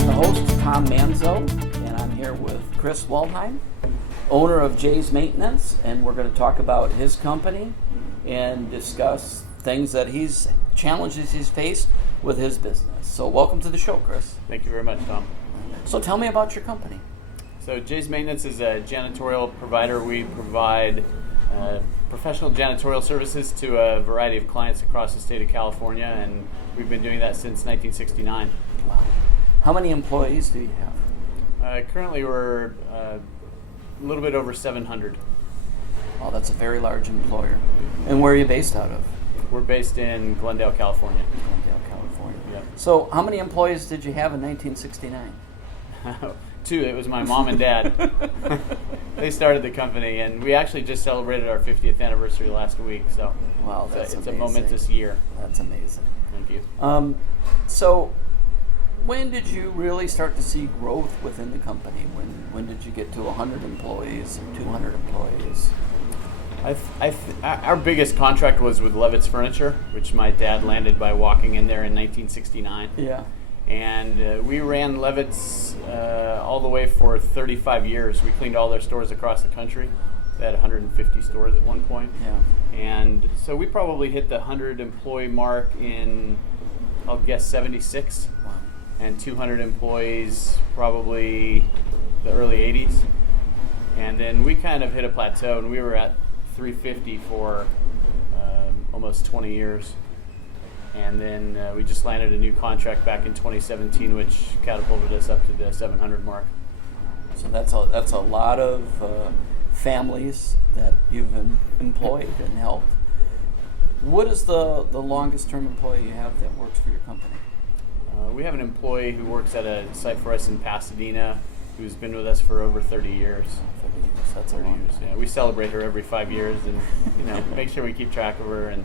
I'm the host, Tom Manzo, and I'm here with Chris Waldheim, owner of Jay's Maintenance, and we're going to talk about his company and discuss things that challenges he's faced with his business. So welcome to the show, Chris. Thank you very much, Tom. So tell me about your company. So Jay's Maintenance is a janitorial provider. We provide professional janitorial services to a variety of clients across the state of California, and we've been doing that since 1969. Wow. How many employees do you have? Currently, we're a little bit over 700. Oh, that's a very large employer. And where are you based out of? We're based in Glendale, California. Glendale, California. Yep. So how many employees did you have in 1969? 2. It was my mom and dad. They started the company, and we actually just celebrated our 50th anniversary last week. So wow, it's amazing. A momentous year. That's amazing. Thank you. So when did you really start to see growth within the company? When did you get to 100 employees or 200 employees? Our biggest contract was with Levitt's Furniture, which my dad landed by walking in there in 1969. Yeah. And we ran Levitt's all the way for 35 years. We cleaned all their stores across the country. They had 150 stores at one point. Yeah. And so we probably hit the 100 employee mark in, I'll guess, 76. Wow. And 200 employees probably the early 80s. And then we kind of hit a plateau, and we were at 350 for almost 20 years. And then we just landed a new contract back in 2017, which catapulted us up to the 700 mark. So that's a lot of families that you've employed and helped. What is the longest term employee you have that works for your company? We have an employee who works at a site for us in Pasadena who's been with us for over 30 years. 30 years. That's a long years. time. Yeah, we celebrate her every 5 years, and make sure we keep track of her.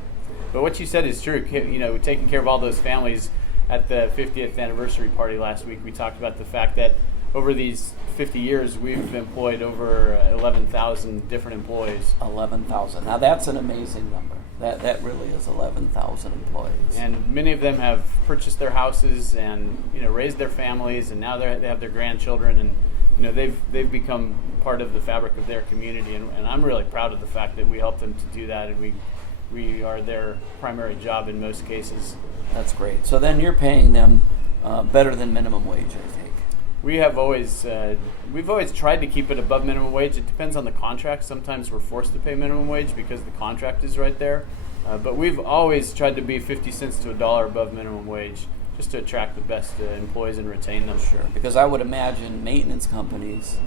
But what you said is true. Taking care of all those families. At the 50th anniversary party last week, we talked about the fact that over these 50 years, we've employed over 11,000 different employees. 11,000. Now that's an amazing number. That really is 11,000 employees. And many of them have purchased their houses and raised their families, and now they have their grandchildren, and they've become part of the fabric of their community. And I'm really proud of the fact that we help them to do that, and we are their primary job in most cases. That's great. So then you're paying them better than minimum wage, I think. We've always tried to keep it above minimum wage. It depends on the contract. Sometimes we're forced to pay minimum wage because the contract is right there. But we've always tried to be 50 cents to $1 above minimum wage, just to attract the best employees and retain them. Sure. Because I would imagine maintenance companies,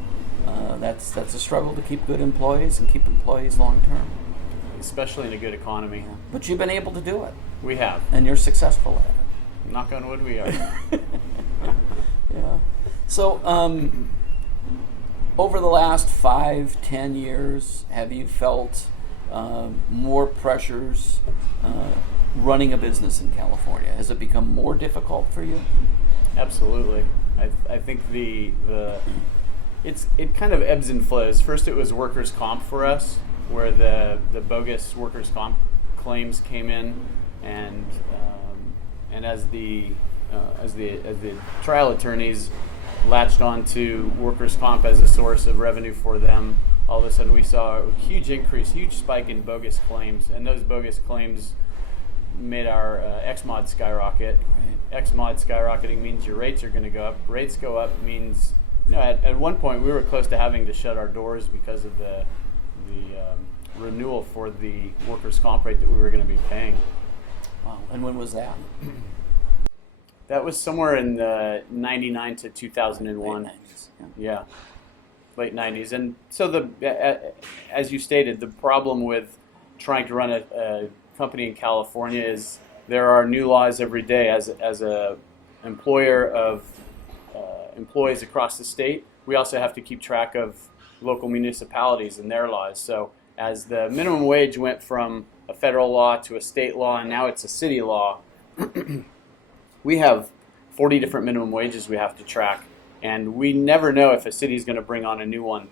that's a struggle to keep good employees and keep employees long term. Especially in a good economy. Yeah. But you've been able to do it. We have. And you're successful at it. Knock on wood, we are. Yeah. So, over the last 5-10 years, have you felt more pressures running a business in California? Has it become more difficult for you? Absolutely. I think it kind of ebbs and flows. First, it was workers' comp for us, where the bogus workers' comp claims came in, and as the trial attorneys latched onto workers' comp as a source of revenue for them, all of a sudden we saw a huge spike in bogus claims, and those bogus claims made our X-mod skyrocket. Right. X-mod skyrocketing means your rates are going to go up. Rates go up means, at one point we were close to having to shut our doors because of the renewal for the workers' comp rate that we were going to be paying. Wow. And when was that? That was somewhere in the 99 to 2001. Late 90s. Yeah, late 90s. And so as you stated, the problem with trying to run a company in California is there are new laws every day. As a employer of employees across the state, we also have to keep track of local municipalities and their laws. So as the minimum wage went from a federal law to a state law, and now it's a city law, we have 40 different minimum wages we have to track, and we never know if a city is going to bring on a new one.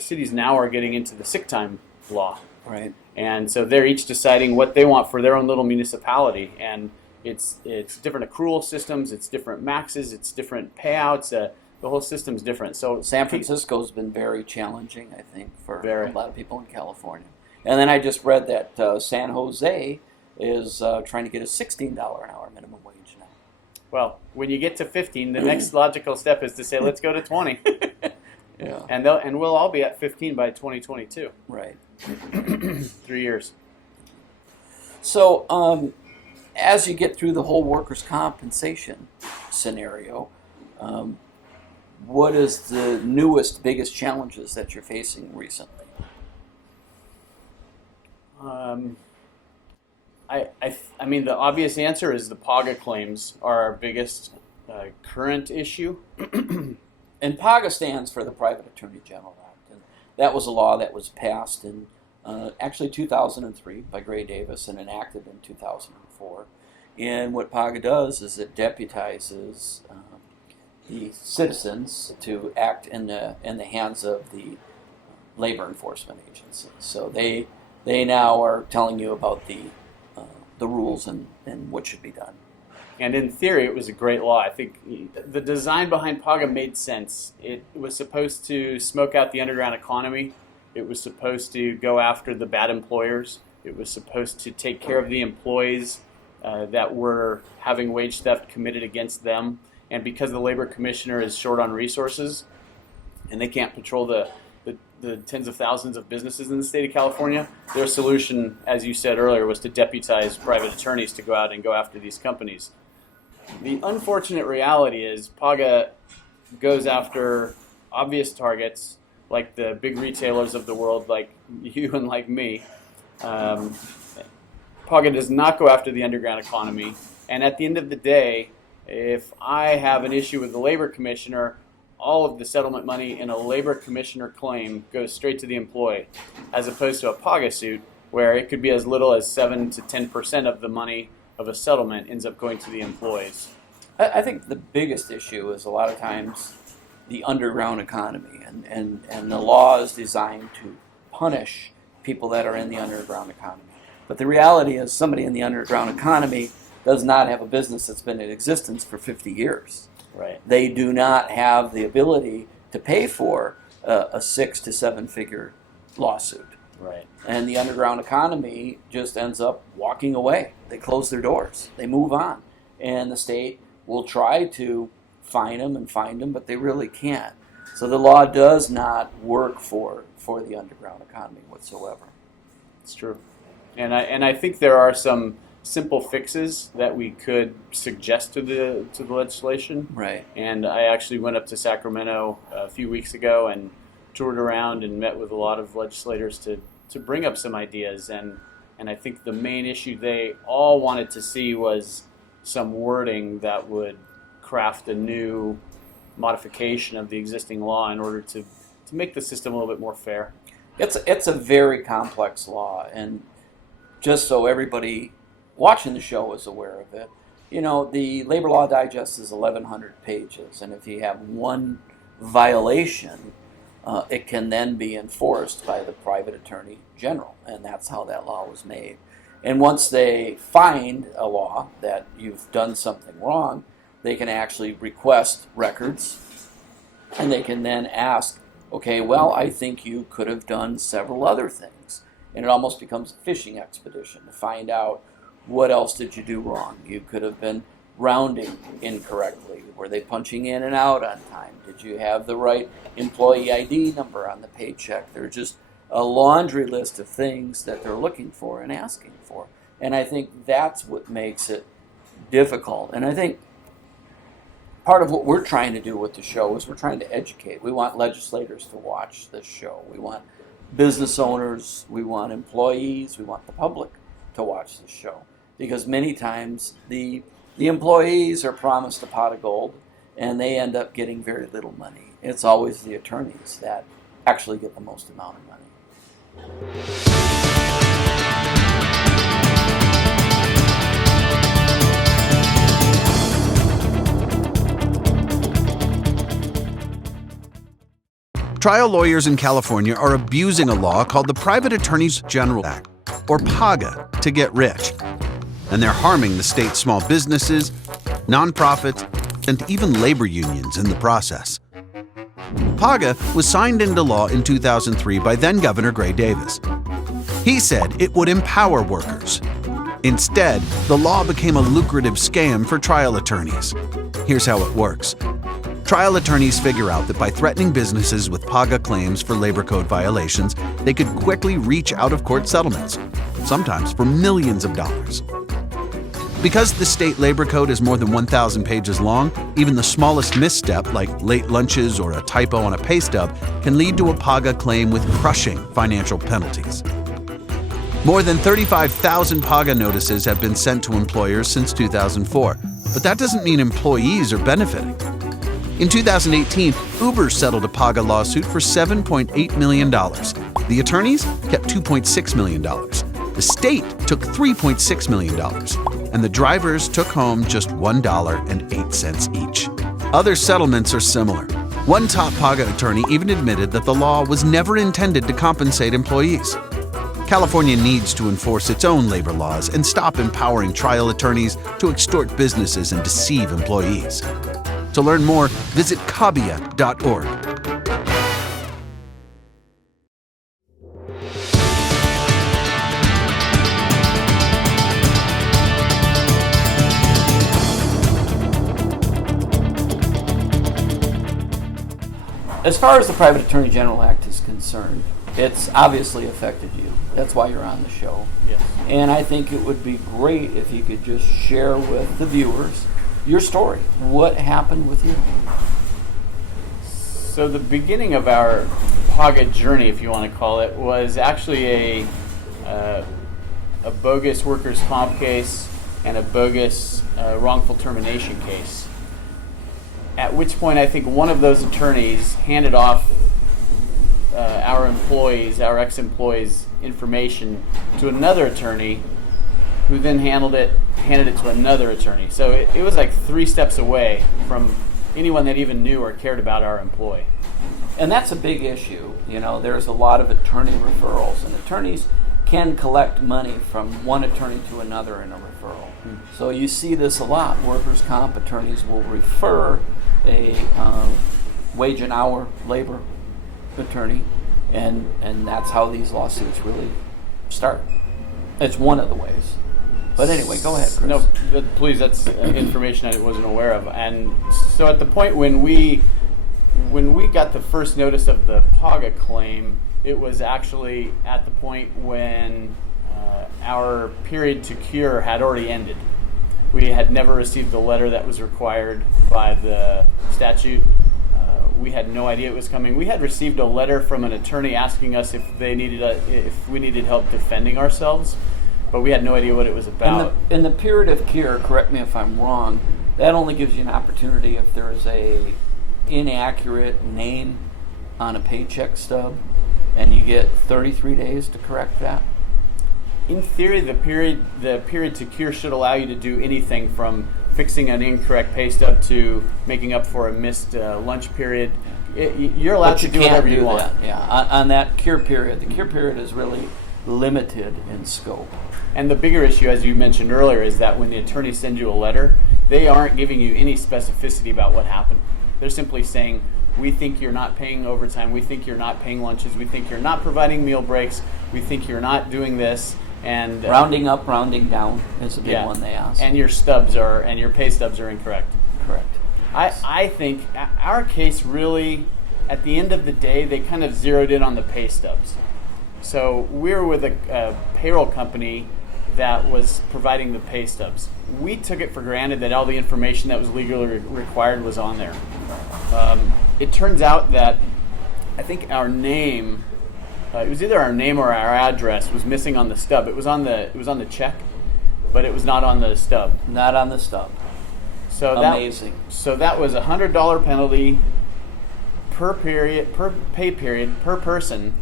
Cities now are getting into the sick time law. Right. And so they're each deciding what they want for their own little municipality. And It's different accrual systems, it's different maxes, it's different payouts. The whole system's different. So San Francisco's been very challenging, I think, for Very. a lot of people in California. And then I just read that San Jose is trying to get a $16 an hour minimum wage now. Well, when you get to 15, the next logical step is to say, let's go to 20. Yeah. And we'll all be at 15 by 2022. Right. 3 years. So as you get through the whole workers' compensation scenario, what is the newest, biggest challenges that you're facing recently? I mean, the obvious answer is the Paga claims are our biggest current issue. And Paga stands for the Private Attorney General Act, and that was a law that was passed in actually 2003 by Gray Davis and enacted in 2004. And what Paga does is it deputizes the citizens to act in the hands of the labor enforcement agencies. So they now are telling you about the rules and what should be done. And in theory, it was a great law. I think the design behind Paga made sense. It was supposed to smoke out the underground economy. It was supposed to go after the bad employers. It was supposed to take care of the employees that were having wage theft committed against them. And because the labor commissioner is short on resources and they can't patrol the tens of thousands of businesses in the state of California, their solution, as you said earlier, was to deputize private attorneys to go out and go after these companies. The unfortunate reality is Paga goes after obvious targets like the big retailers of the world, like you and like me. Paga does not go after the underground economy. And at the end of the day, if I have an issue with the labor commissioner, all of the settlement money in a labor commissioner claim goes straight to the employee, as opposed to a Paga suit where it could be as little as 7 to 10% of the money of a settlement ends up going to the employees. I think the biggest issue is a lot of times the underground economy, and the law is designed to punish people that are in the underground economy. But the reality is somebody in the underground economy does not have a business that's been in existence for 50 years. Right. They do not have the ability to pay for a 6 to 7 figure lawsuit. Right. And the underground economy just ends up walking away. They close their doors. They move on. And the state will try to fine them, but they really can't. So the law does not work for the underground economy whatsoever. It's true. And I think there are some simple fixes that we could suggest to the legislation. Right. And I actually went up to Sacramento a few weeks ago and toured around and met with a lot of legislators to bring up some ideas. And I think the main issue they all wanted to see was some wording that would craft a new modification of the existing law in order to make the system a little bit more fair. It's a very complex law, and just so everybody watching the show is aware of it, you know, the Labor Law Digest is 1,100 pages, and if you have one violation, it can then be enforced by the private attorney general, and that's how that law was made. And once they find a law that you've done something wrong, they can actually request records, and they can then ask, okay, well, I think you could have done several other things. And it almost becomes a fishing expedition to find out what else did you do wrong. You could have been rounding incorrectly. Were they punching in and out on time? Did you have the right employee ID number on the paycheck? There's just a laundry list of things that they're looking for and asking for. And I think that's what makes it difficult. And I think part of what we're trying to do with the show is we're trying to educate. We want legislators to watch this show. We want business owners, we want employees, we want the public to watch this show. Because many times the employees are promised a pot of gold and they end up getting very little money. It's always the attorneys that actually get the most amount of money. Trial lawyers in California are abusing a law called the Private Attorneys General Act, or PAGA, to get rich. and they're harming the state's small businesses, nonprofits, and even labor unions in the process. Paga was signed into law in 2003 by then-Governor Gray Davis. He said it would empower workers. Instead, the law became a lucrative scam for trial attorneys. Here's how it works. Trial attorneys figure out that by threatening businesses with Paga claims for labor code violations, they could quickly reach out-of-court settlements, sometimes for millions of dollars. Because the state labor code is more than 1,000 pages long, even the smallest misstep, like late lunches or a typo on a pay stub, can lead to a Paga claim with crushing financial penalties. More than 35,000 Paga notices have been sent to employers since 2004, but that doesn't mean employees are benefiting. In 2018, Uber settled a Paga lawsuit for $7.8 million. The attorneys kept $2.6 million. The state took $3.6 million, and the drivers took home just $1.08 each. Other settlements are similar. One top Paga attorney even admitted that the law was never intended to compensate employees. California needs to enforce its own labor laws and stop empowering trial attorneys to extort businesses and deceive employees. To learn more, visit cabia.org. As far as the Private Attorney General Act is concerned, it's obviously affected you. That's why you're on the show. Yes. And I think it would be great if you could just share with the viewers your story. What happened with you? So the beginning of our Paga journey, if you want to call it, was actually a bogus workers' comp case and a bogus wrongful termination case. At which point I think one of those attorneys handed off our ex-employees' information to another attorney, who then handed it to another attorney. So it was like 3 steps away from anyone that even knew or cared about our employee. And that's a big issue. You know, there's a lot of attorney referrals, and attorneys can collect money from one attorney to another in a referral. So you see this a lot. Workers' comp attorneys will refer a wage and hour labor attorney, and that's how these lawsuits really start. It's one of the ways. But anyway, go ahead, Chris. No, please, that's information I wasn't aware of. And so at the point when we got the first notice of the Paga claim, it was actually at the point when our period to cure had already ended. We had never received the letter that was required by the statute. We had no idea it was coming. We had received a letter from an attorney asking us if we needed help defending ourselves, but we had no idea what it was about. In the period of cure, correct me if I'm wrong, that only gives you an opportunity if there's a inaccurate name on a paycheck stub, and you get 33 days to correct that. In theory, the period to cure should allow you to do anything from fixing an incorrect pay stub to making up for a missed lunch period. You're allowed to do whatever you want. That, yeah, on that cure period. The cure period is really limited in scope. And the bigger issue, as you mentioned earlier, is that when the attorney sends you a letter, they aren't giving you any specificity about what happened. They're simply saying, we think you're not paying overtime, we think you're not paying lunches, we think you're not providing meal breaks, we think you're not doing this. And rounding up, rounding down is a big one they ask. And your pay stubs are incorrect. Correct. I think our case really, at the end of the day, they kind of zeroed in on the pay stubs. So we were with a payroll company that was providing the pay stubs. We took it for granted that all the information that was legally required was on there. It turns out that I think our name, it was either our name or our address, was missing on the stub. It was on the check, but it was not on the stub. Not on the stub. So amazing. So that was $100 penalty per pay period per person,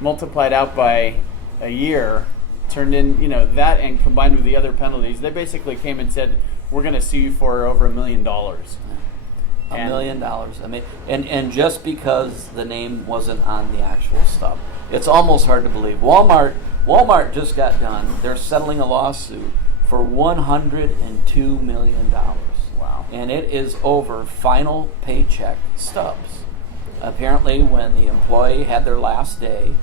multiplied out by a year, turned in that, and combined with the other penalties, they basically came and said, we're going to sue you for over $1 million. $1 million. I mean, and just because the name wasn't on the actual stub, it's almost hard to believe. Walmart just got done. They're settling a lawsuit for $102 million. Wow. And it is over final paycheck stubs. Apparently, when the employee had their last day,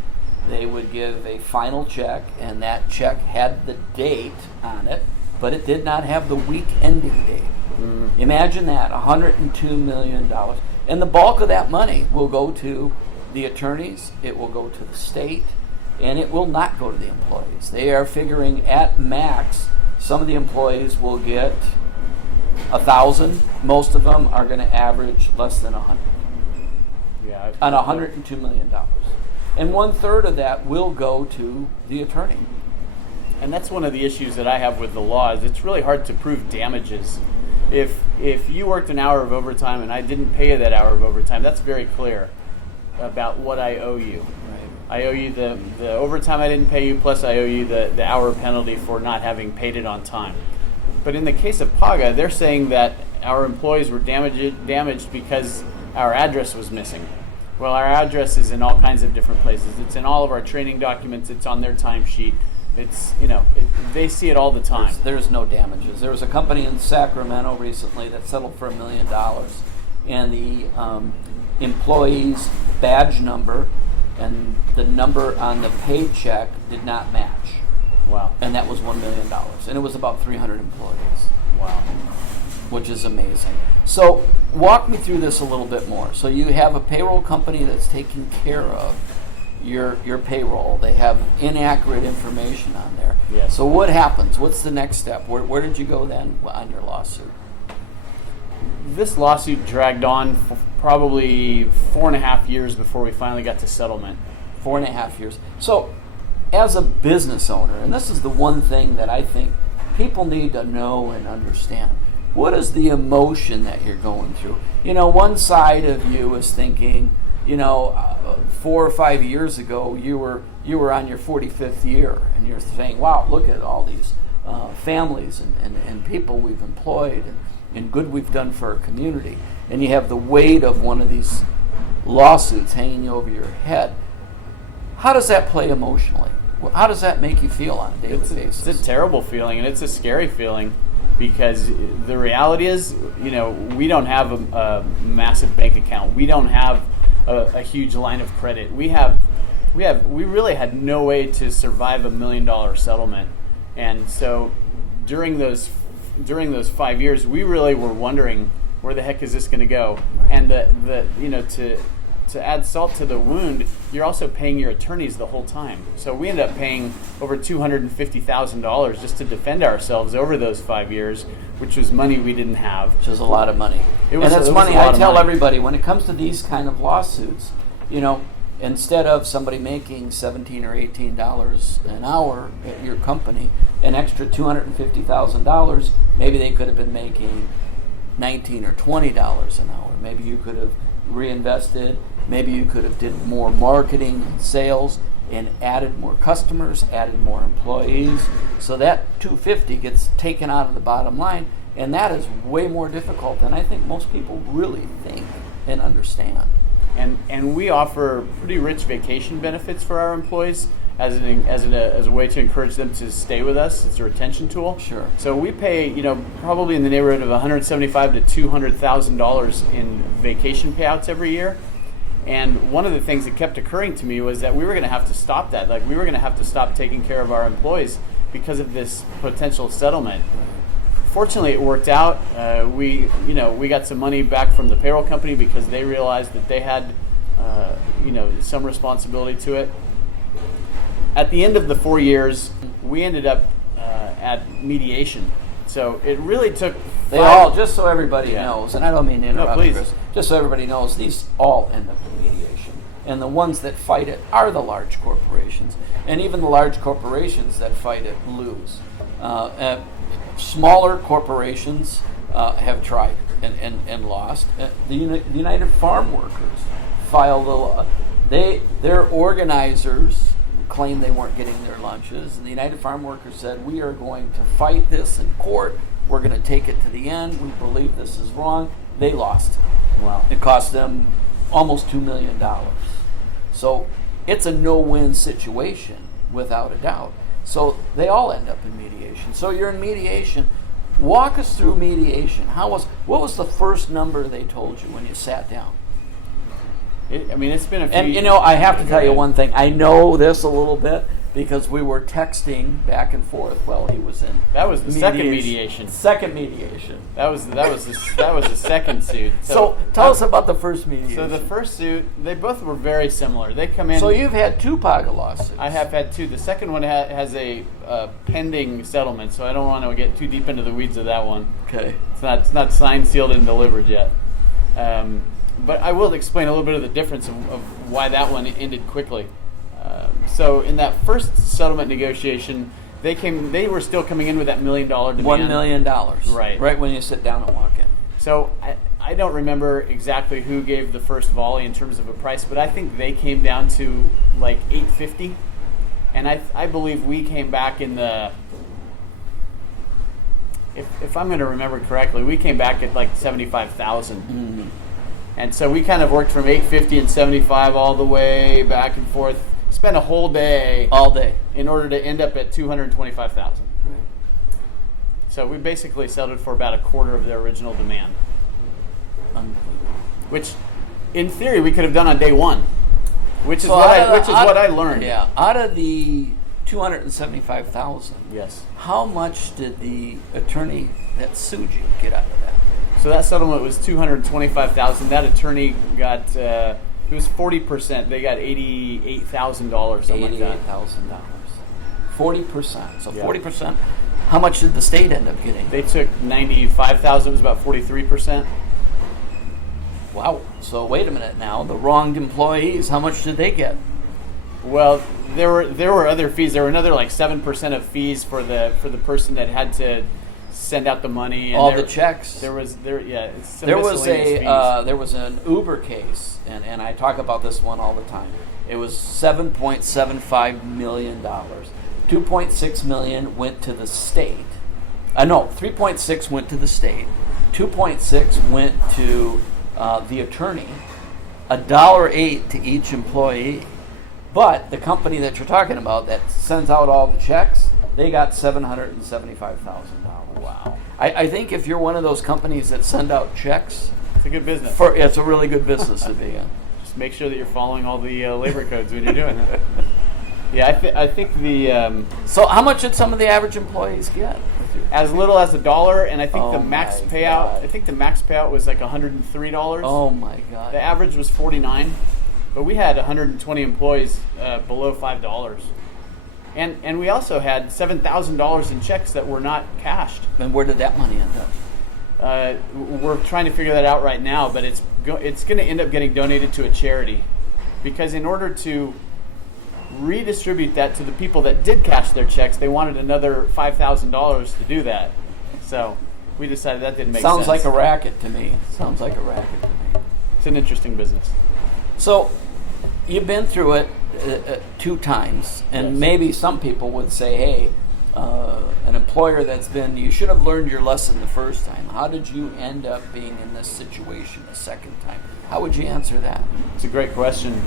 they would give a final check, and that check had the date on it, but it did not have the week ending date. Imagine that, $102 million. And the bulk of that money will go to the attorneys, it will go to the state, and it will not go to the employees. They are figuring at max, some of the employees will get 1,000. Most of them are going to average less than 100. Yeah. On $102 million. And 1/3 of that will go to the attorney. And that's one of the issues that I have with the law is it's really hard to prove damages. If you worked an hour of overtime and I didn't pay you that hour of overtime, that's very clear about what I owe you. Right. I owe you the overtime I didn't pay you, plus I owe you the hour penalty for not having paid it on time. But in the case of Paga, they're saying that our employees were damaged because our address was missing. Well, our address is in all kinds of different places. It's in all of our training documents. It's on their timesheet. It's, they see it all the time. There's no damages. There was a company in Sacramento recently that settled for $1 million, and the employee's badge number and the number on the paycheck did not match. Wow. And that was $1 million. And it was about 300 employees. Wow. Which is amazing. So walk me through this a little bit more. So you have a payroll company that's taking care of your payroll. They have inaccurate information on there. Yes. So what happens? What's the next step? Where did you go then on your lawsuit? This lawsuit dragged on for probably 4.5 years before we finally got to settlement. 4.5 years. So as a business owner, and this is the one thing that I think people need to know and understand, what is the emotion that you're going through? One side of you is thinking, 4 or 5 years ago, you were on your 45th year, and you're saying, wow, look at all these families and people we've employed and good we've done for our community. And you have the weight of one of these lawsuits hanging over your head. How does that play emotionally? How does that make you feel on a daily basis? It's a terrible feeling, and it's a scary feeling, because the reality is, we don't have a massive bank account. We don't have a huge line of credit. We really had no way to survive $1 million settlement. And so during those 5 years, we really were wondering, where the heck is this going to go? And to add salt to the wound, you're also paying your attorneys the whole time. So we ended up paying over $250,000 just to defend ourselves over those 5 years, which was money we didn't have. Which is a lot of money. And that's money I tell everybody, when it comes to these kind of lawsuits, instead of somebody making $17 or $18 an hour at your company, an extra $250,000, maybe they could have been making $19 or $20 an hour. Maybe you could have reinvested. Maybe you could have did more marketing and sales and added more customers, added more employees. So that $250 gets taken out of the bottom line, and that is way more difficult than I think most people really think and understand. And we offer pretty rich vacation benefits for our employees as a way to encourage them to stay with us. It's a retention tool. Sure. So we pay, probably in the neighborhood of $175,000 to $200,000 in vacation payouts every year. And one of the things that kept occurring to me was that we were going to have to stop that. Like, we were going to have to stop taking care of our employees because of this potential settlement. Fortunately, it worked out. We got some money back from the payroll company because they realized that they had, some responsibility to it. At the end of the 4 years, we ended up at mediation. So it really took. Just so everybody knows, and I don't mean to interrupt, please. Chris, just so everybody knows, these all end up in mediation. And the ones that fight it are the large corporations. And even the large corporations that fight it lose. Smaller corporations have tried and lost. The United Farm Workers filed the law. Their organizers claimed they weren't getting their lunches, and the United Farm Workers said, we are going to fight this in court. We're going to take it to the end. We believe this is wrong. They lost. Wow. It cost them almost $2 million. So it's a no-win situation, without a doubt. So they all end up in mediation. So you're in mediation. Walk us through mediation. What was the first number they told you when you sat down? It's been a few. And I have to tell you one thing. I know this a little bit because we were texting back and forth while he was in. That was the second mediation. Second mediation. That was the second suit. So tell us about the first mediation. So the first suit, they both were very similar. They come in. So you've had 2 Paga lawsuits. I have had 2. The second one has a pending settlement, so I don't want to get too deep into the weeds of that one. Okay. It's not signed, sealed, and delivered yet. But I will explain a little bit of the difference of why that one ended quickly. So in that first settlement negotiation, they were still coming in with that $1 million demand. $1 million. Right. Right when you sit down and walk in. So I don't remember exactly who gave the first volley in terms of a price, but I think they came down to like $850, and I believe we came back in the. If I'm going to remember correctly, we came back at like $75,000. Mm-hmm. And so we kind of worked from $850 and $75 all the way back and forth. Spent a whole day. All day. In order to end up at $225,000. Right. So we basically settled for about a quarter of their original demand. Unbelievable. Which, in theory, we could have done on day one. Which is what I learned. Yeah. Out of the $275,000. Yes. How much did the attorney that sued you get out of that? So that settlement was $225,000. That attorney got it was 40%. They got $88,000, something like that. $88,000. 40%. So Yeah. 40%. How much did the state end up getting? They took $95,000. It was about 43%. Wow. So wait a minute now. The wronged employees, how much did they get? Well, there were other fees. There were another like 7% of fees for the person that had to send out the money. And The checks. There was There was an Uber case, and I talk about this one all the time. It was $7.75 million. $2.6 million went to the state. 3.6 went to the state. 2.6 went to the attorney. $1.08 to each employee. But the company that you're talking about that sends out all the checks, they got $775,000. Wow. I think if you're one of those companies that send out checks, It's a good business. it's a really good business to be in. Just make sure that you're following all the labor codes when you're doing it. Yeah, I think the So how much did some of the average employees get? as little as $1, and I think the max my payout. God. I think the max payout was like $103. Oh my God. The average was $49, but we had 120 employees below $5, and we also had $7,000 in checks that were not cashed. And where did that money end up? We're trying to figure that out right now, but it's going to end up getting donated to a charity, because in order to redistribute that to the people that did cash their checks, they wanted another $5,000 to do that. So we decided that didn't make sense. Sounds like a racket to me. It's an interesting business. So you've been through it 2 times, and Yes. maybe some people would say, hey, an employer you should have learned your lesson the first time. How did you end up being in this situation the second time? How would you answer that? It's a great question.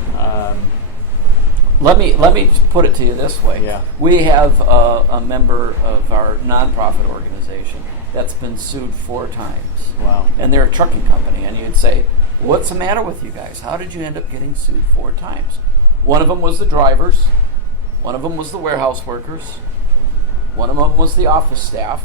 Let me put it to you this way. Yeah. We have a member of our nonprofit organization that's been sued 4 times. Wow. And they're a trucking company, and you'd say, what's the matter with you guys? How did you end up getting sued 4 times? One of them was the drivers. One of them was the warehouse workers. One of them was the office staff.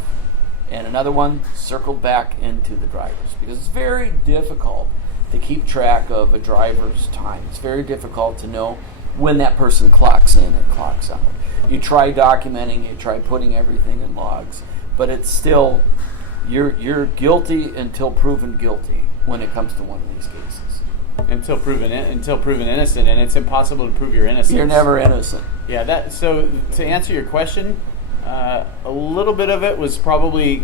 And another one circled back into the drivers, because it's very difficult to keep track of a driver's time. It's very difficult to know when that person clocks in and clocks out. You try documenting, you try putting everything in logs, but it's still, you're guilty until proven guilty when it comes to one of these cases. Until proven innocent, and it's impossible to prove your innocence. You're never innocent. Yeah. So to answer your question, a little bit of it was probably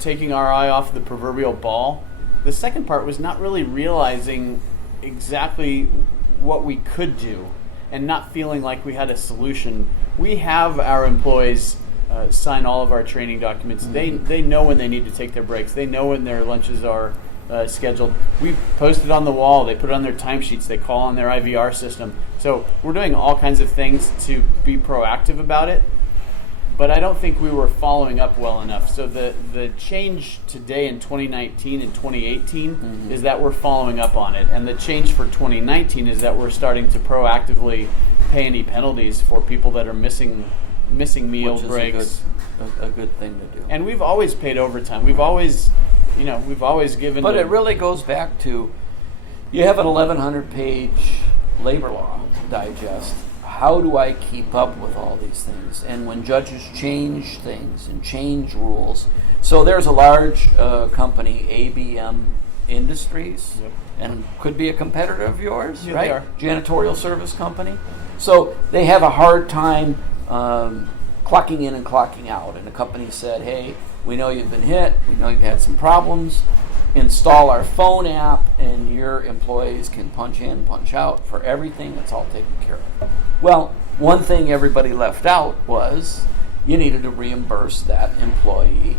taking our eye off the proverbial ball. The second part was not really realizing exactly what we could do and not feeling like we had a solution. We have our employees sign all of our training documents. Mm-hmm. They know when they need to take their breaks. They know when their lunches are. scheduled. We post it on the wall. They put it on their timesheets. They call on their IVR system. So we're doing all kinds of things to be proactive about it. But I don't think we were following up well enough. So the change today in 2019 and 2018 is that we're following up on it. And the change for 2019 is that we're starting to proactively pay any penalties for people that are missing meal Which is breaks. a good thing to do. And we've always paid overtime. We've always given. But it really goes back to, you have an 1,100-page labor law digest. How do I keep up with all these things? And when judges change things and change rules, so there's a large company, ABM Industries, Yep. and could be a competitor of yours, Yeah, right? they are. Janitorial service company. So they have a hard time clocking in and clocking out. And the company said, hey, we know you've been hit. We know you've had some problems. Install our phone app, and your employees can punch in, punch out for everything. It's all taken care of. Well, one thing everybody left out was you needed to reimburse that employee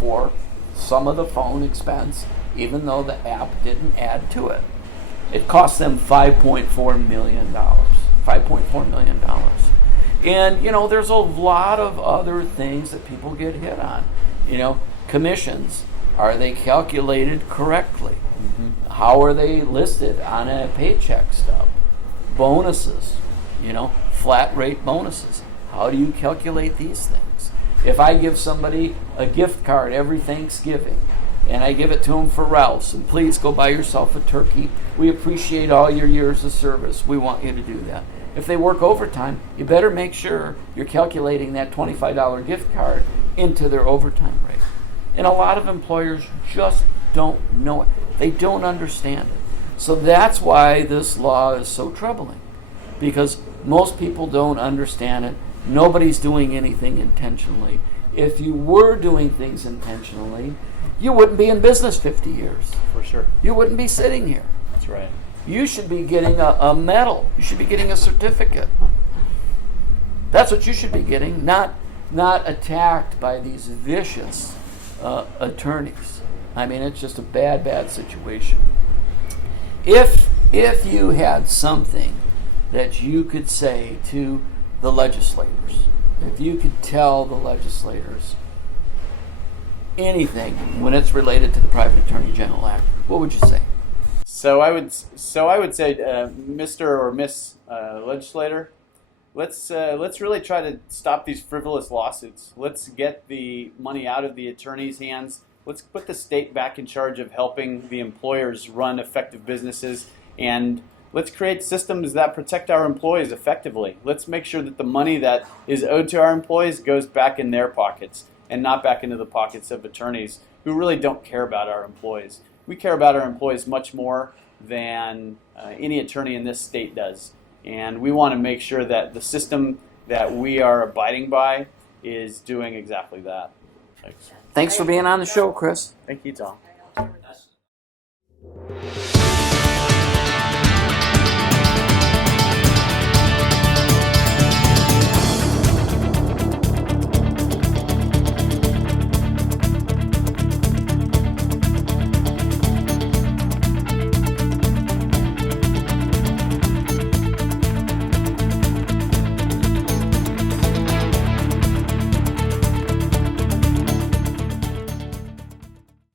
for some of the phone expense, even though the app didn't add to it. It cost them $5.4 million. $5.4 million. And, there's a lot of other things that people get hit on. Commissions. Are they calculated correctly? How are they listed on a paycheck stub? Bonuses, flat rate bonuses. How do you calculate these things? If I give somebody a gift card every Thanksgiving, and I give it to them for Ralph's, and please go buy yourself a turkey. We appreciate all your years of service. We want you to do that. If they work overtime, you better make sure you're calculating that $25 gift card into their overtime rate. And a lot of employers just don't know it. They don't understand it. So that's why this law is so troubling, because most people don't understand it. Nobody's doing anything intentionally. If you were doing things intentionally, you wouldn't be in business 50 years. For sure. You wouldn't be sitting here. That's right. You should be getting a medal. You should be getting a certificate. That's what you should be getting, not attacked by these vicious attorneys. I mean, it's just a bad situation. If you had something that you could say to the legislators, if you could tell the legislators anything when it's related to the Private Attorney General Act, what would you say? So I would say, Mr. or Miss Legislator, let's really try to stop these frivolous lawsuits. Let's get the money out of the attorney's hands. Let's put the state back in charge of helping the employers run effective businesses, and let's create systems that protect our employees effectively. Let's make sure that the money that is owed to our employees goes back in their pockets and not back into the pockets of attorneys who really don't care about our employees. We care about our employees much more than any attorney in this state does. And we want to make sure that the system that we are abiding by is doing exactly that. Thanks for being on the show, Chris. Thank you, Tom.